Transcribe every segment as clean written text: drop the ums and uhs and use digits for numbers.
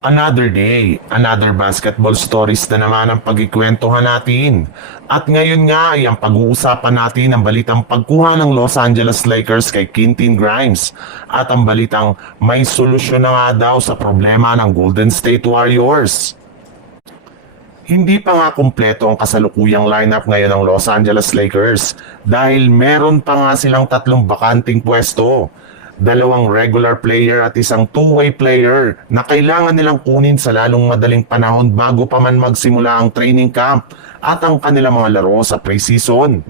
Another day, another basketball stories na naman ang pagkikwentuhan natin. At ngayon nga ay ang pag-uusapan natin ang balitang pagkuha ng Los Angeles Lakers kay Quentin Grimes at ang balitang may solusyon na nga daw sa problema ng Golden State Warriors. Hindi pa nga kumpleto ang kasalukuyang lineup ngayon ng Los Angeles Lakers dahil meron pa nga silang tatlong bakanting pwesto. Dalawang regular player at isang two-way player na kailangan nilang kunin sa lalong madaling panahon bago pa man magsimula ang training camp at ang kanilang mga laro sa preseason.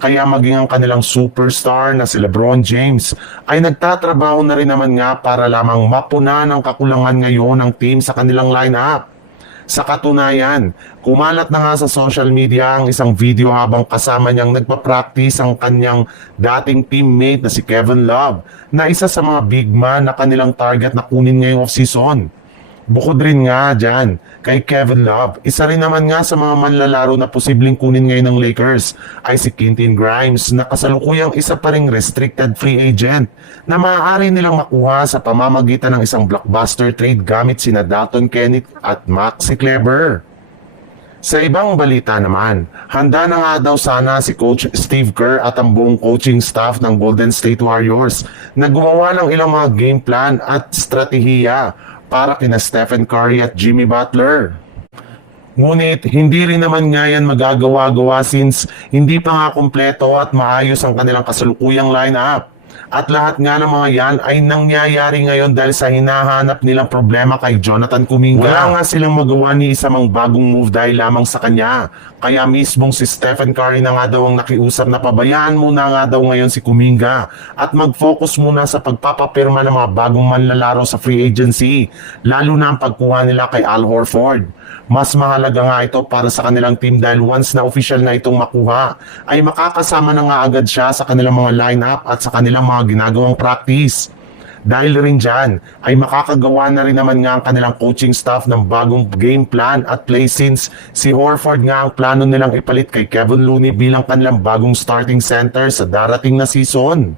Kaya maging ang kanilang superstar na si LeBron James ay nagtatrabaho na rin naman nga para lamang mapunan ang kakulangan ngayon ng team sa kanilang lineup. Sa katunayan, kumalat na nga sa social media ang isang video habang kasama niyang nagpa-practice ang kanyang dating teammate na si Kevin Love na isa sa mga big man na kanilang target na kunin ngayong off-season. Bukod rin nga dyan, kay Kevin Love, isa rin naman nga sa mga manlalaro na posibleng kunin ngayon ng Lakers ay si Quentin Grimes na kasalukuyang isa pa ring restricted free agent na maaari nilang makuha sa pamamagitan ng isang blockbuster trade gamit sina Dalton Kenneth at Maxi Kleber. Sa ibang balita naman, handa na nga daw sana si Coach Steve Kerr at ang buong coaching staff ng Golden State Warriors na gumawa ng ilang mga game plan at strategiya para kina Stephen Curry at Jimmy Butler. Ngunit hindi rin naman nga yan magagawa-gawa since hindi pa nga kumpleto at maayos ang kanilang kasalukuyang lineup. At lahat nga ng mga yan ay nangyayari ngayon dahil sa hinahanap nilang problema kay Jonathan Kuminga. Wala nga silang magawa ni isa mang bagong move dahil lamang sa kanya. Kaya mismong si Stephen Curry na nga daw ang nakiusap na pabayaan muna nga daw ngayon si Kuminga at mag-focus muna sa pagpapapirma ng mga bagong manlalaro sa free agency, lalo na ang pagkuha nila kay Al Horford. Mas mahalaga nga ito para sa kanilang team dahil once na official na itong makuha, ay makakasama na nga agad siya sa kanilang mga lineup at sa kanilang mga ginagawang practice. Dahil rin dyan, ay makakagawa na rin naman nga ang kanilang coaching staff ng bagong game plan at play since si Horford nga ang plano nilang ipalit kay Kevin Looney bilang kanilang bagong starting center sa darating na season.